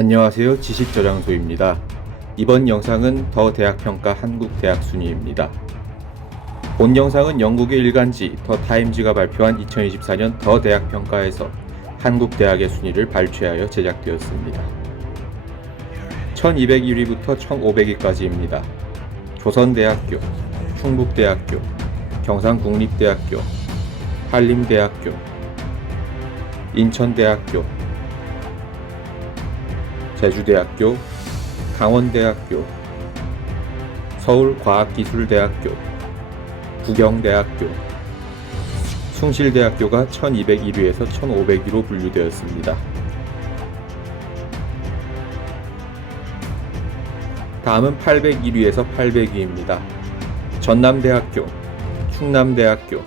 안녕하세요. 지식저장소입니다. 이번 영상은 더 대학평가 한국대학 순위입니다. 본 영상은 영국의 일간지 더 타임즈가 발표한 2024년 더 대학평가에서 한국대학의 순위를 발췌하여 제작되었습니다. 1201위부터 1500위까지입니다. 조선대학교, 충북대학교, 경상국립대학교, 한림대학교, 인천대학교, 제주대학교, 강원대학교, 서울과학기술대학교, 부경대학교, 숭실대학교가 1201위에서 1501위로 분류되었습니다. 다음은 801위에서 800위입니다. 전남대학교, 충남대학교,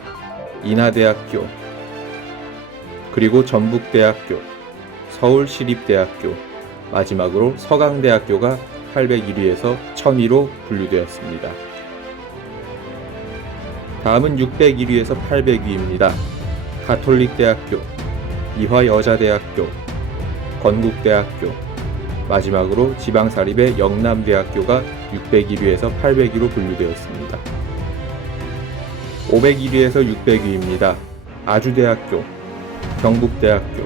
인하대학교, 그리고 전북대학교, 서울시립대학교, 마지막으로 서강대학교가 801위에서 1000위로 분류되었습니다. 다음은 601위에서 800위입니다. 가톨릭대학교, 이화여자대학교, 건국대학교, 마지막으로 지방사립의 영남대학교가 601위에서 800위로 분류되었습니다. 501위에서 600위입니다. 아주대학교, 경북대학교,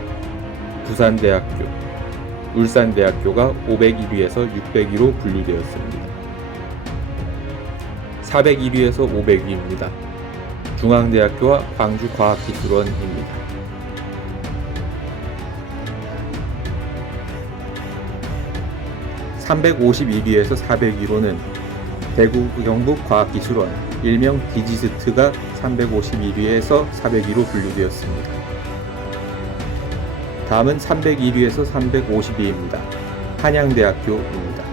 부산대학교, 울산대학교가 501위에서 601위로 분류되었습니다. 401위에서 500위입니다. 중앙대학교와 광주과학기술원입니다. (351위에서 401위로는) 대구 경북과학기술원 일명 디지스트가 351위에서 401위로 분류되었습니다. 다음은 301위에서 352위입니다. 한양대학교입니다.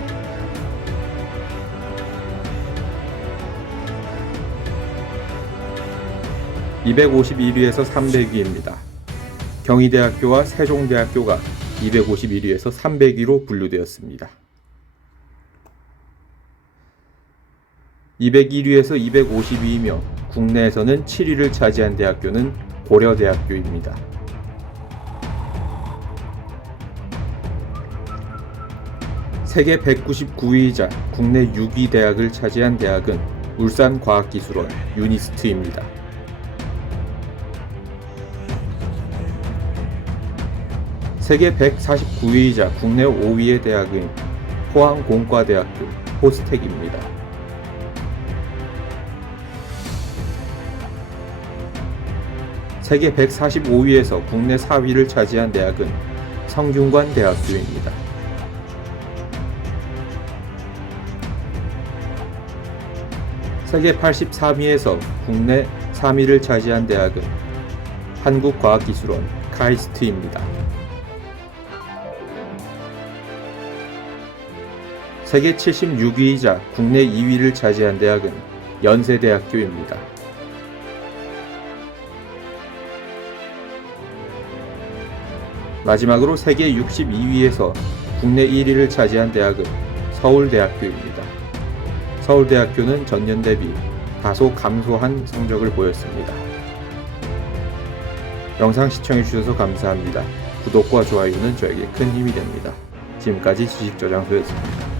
(251위에서 300위입니다) 경희대학교와 세종대학교가 251위에서 300위로 분류되었습니다. 201위에서 252위며 국내에서는 7위를 차지한 대학교는 고려대학교입니다. 세계 199위이자 국내 6위 대학을 차지한 대학은 울산과학기술원 유니스트입니다. 세계 149위이자 국내 5위의 대학은 포항공과대학교 포스텍입니다. 세계 145위에서 국내 4위를 차지한 대학은 성균관 대학교입니다. 세계 83위에서 국내 3위를 차지한 대학은 한국과학기술원 카이스트입니다. 세계 76위이자 국내 2위를 차지한 대학은 연세대학교입니다. 마지막으로 세계 62위에서 국내 1위를 차지한 대학은 서울대학교입니다. 서울대학교는 전년 대비 다소 감소한 성적을 보였습니다. 영상 시청해주셔서 감사합니다. 구독과 좋아요는 저에게 큰 힘이 됩니다. 지금까지 지식저장소였습니다.